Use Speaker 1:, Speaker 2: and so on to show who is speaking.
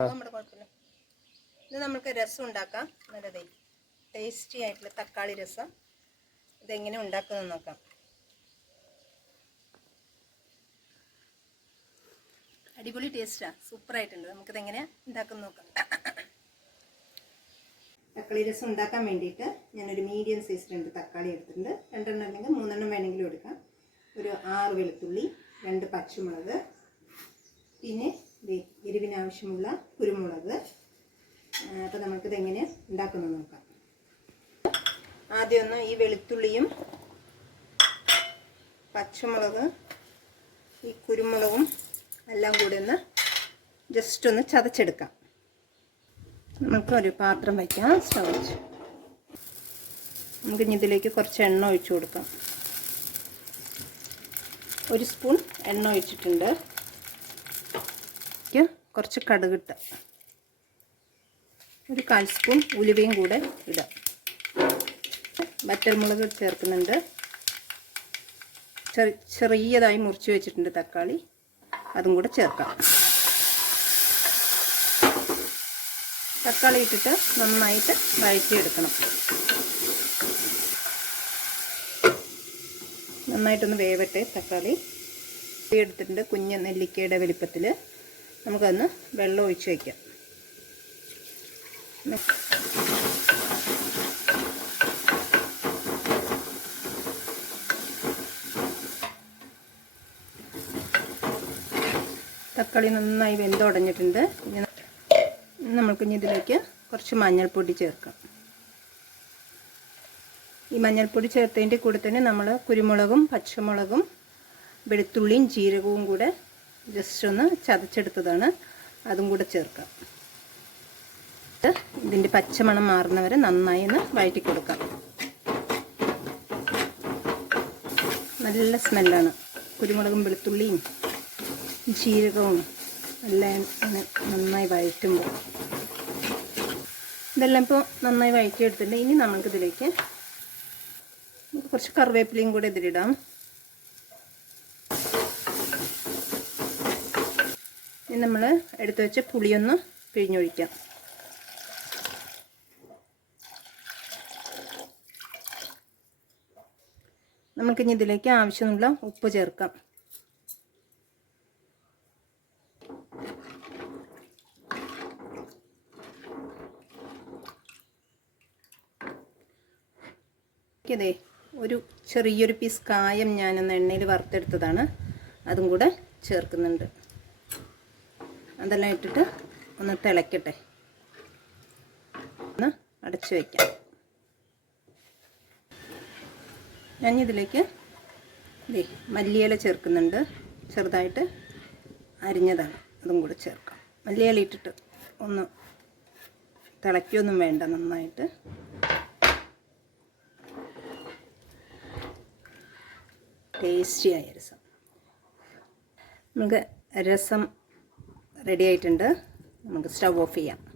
Speaker 1: നമ്മുടെ കുഴപ്പമില്ല. ഇത് നമുക്ക് രസം ഉണ്ടാക്കാം. നല്ലതേ ടേസ്റ്റി ആയിട്ടുള്ള തക്കാളി രസം. ഇതെങ്ങനെ ഉണ്ടാക്കുന്നത് നോക്കാം. അടിപൊളി ടേസ്റ്റാ സൂപ്പറായിട്ടുണ്ട് നമുക്കിതെങ്ങനെ ഉണ്ടാക്കുന്ന നോക്കാം. തക്കാളി രസം ഉണ്ടാക്കാൻ വേണ്ടിയിട്ട് ഞാനൊരു മീഡിയം സൈസ് രണ്ട് തക്കാളി എടുത്തിട്ടുണ്ട്. രണ്ടെണ്ണം അല്ലെങ്കിൽ മൂന്നെണ്ണം വേണമെങ്കിലും എടുക്കാം. ഒരു ആറ് വെളുത്തുള്ളി രണ്ട് പച്ചമുളക് പിന്നെ എരിവിനാവശ്യമുള്ള കുരുമുളക്. അപ്പോൾ നമുക്കിത് എങ്ങനെ ഉണ്ടാക്കുന്നത് നോക്കാം. ആദ്യം ഒന്ന് ഈ വെളുത്തുള്ളിയും പച്ചമുളക് ഈ കുരുമുളകും എല്ലാം കൂടി ഒന്ന് ജസ്റ്റ് ഒന്ന് ചതച്ചെടുക്കാം. നമുക്ക് ഒരു പാത്രം വയ്ക്കാം സ്റ്റവ് നമുക്ക് ഇനി ഇതിലേക്ക് കുറച്ച് എണ്ണ ഒഴിച്ചു കൊടുക്കാം. ഒരു സ്പൂൺ എണ്ണ ഒഴിച്ചിട്ടുണ്ട്. ഇതിലേക്ക് കുറച്ച് കടുകിട്ട് ഒരു കാൽ സ്പൂൺ ഉലുവയും കൂടെ ഇടാം. വറ്റൽമുളക് ചേർക്കുന്നുണ്ട്. ചെറി ചെറിയതായി മുറിച്ച് വെച്ചിട്ടുണ്ട് തക്കാളി. അതും കൂടെ ചേർക്കാം. തക്കാളി ഇട്ടിട്ട് നന്നായിട്ട് വഴറ്റിയെടുക്കണം. നന്നായിട്ടൊന്ന് വേവട്ടെ തക്കാളി. എടുത്തിട്ടുണ്ട് കുഞ്ഞ് നെല്ലിക്കയുടെ വലിപ്പത്തിൽ നമുക്കതൊന്ന് വെള്ളം ഒഴിച്ച് വയ്ക്കാം. തക്കാളി നന്നായി വെന്തുടഞ്ഞിട്ടുണ്ട്. ഇനി നമ്മൾക്കിനി ഇതിലേക്ക് കുറച്ച് മഞ്ഞൾപ്പൊടി ചേർക്കാം. ഈ മഞ്ഞൾപ്പൊടി ചേർത്തതിന്റെ കൂടെ തന്നെ നമ്മൾ കുരുമുളകും പച്ചമുളകും വെളുത്തുള്ളിയും ജീരകവും കൂടെ ജസ്റ്റ് ഒന്ന് ചതച്ചെടുത്തതാണ്. അതും കൂടെ ചേർക്കാം. ഇതിന്റെ പച്ചമണം മാറുന്നവരെ നന്നായി ഒന്ന് വഴറ്റി കൊടുക്കാം. നല്ല സ്മെല്ലാണ്. കുരുമുളകും വെളുത്തുള്ളിയും ജീരകവും എല്ലാം നന്നായി വഴറ്റുമ്പോൾ ഇതെല്ലാം ഇപ്പോൾ നന്നായി വഴറ്റിയെടുത്തിട്ടുണ്ട് ഇനി നമ്മൾക്കിതിലേക്ക് കുറച്ച് കറിവേപ്പിലയും കൂടെ ഇതിലിടാം. ഇനി നമ്മൾ എടുത്തു വെച്ച പുളിയൊന്ന് പിഴിഞ്ഞൊഴിക്കാം. നമുക്കിനി ഇതിലേക്ക് ആവശ്യമുള്ള ഉപ്പ് ചേർക്കാം. ഇതേ ഒരു ചെറിയൊരു പീസ് കായം ഞാനൊന്ന് എണ്ണയിൽ വറുത്തെടുത്തതാണ്. അതും കൂടെ ചേർക്കുന്നുണ്ട്. അതെല്ലാം ഇട്ടിട്ട് ഒന്ന് തിളയ്ക്കട്ടെ ഒന്ന് അടച്ചു വയ്ക്കാം ഞാനിതിലേക്ക് ഇതേ മല്ലിയില ചേർക്കുന്നുണ്ട്. ചെറുതായിട്ട് അരിഞ്ഞതാണ്. അതും കൂടി ചേർക്കാം. മല്ലിയില ഇട്ടിട്ട് ഒന്ന് തിളയ്ക്കൊന്നും വേണ്ട നന്നായിട്ട്. ടേസ്റ്റിയായ രസം. നമുക്ക് രസം റെഡി ആയിട്ടുണ്ട്. നമുക്ക് സ്റ്റവ് ഓഫ് ചെയ്യാം.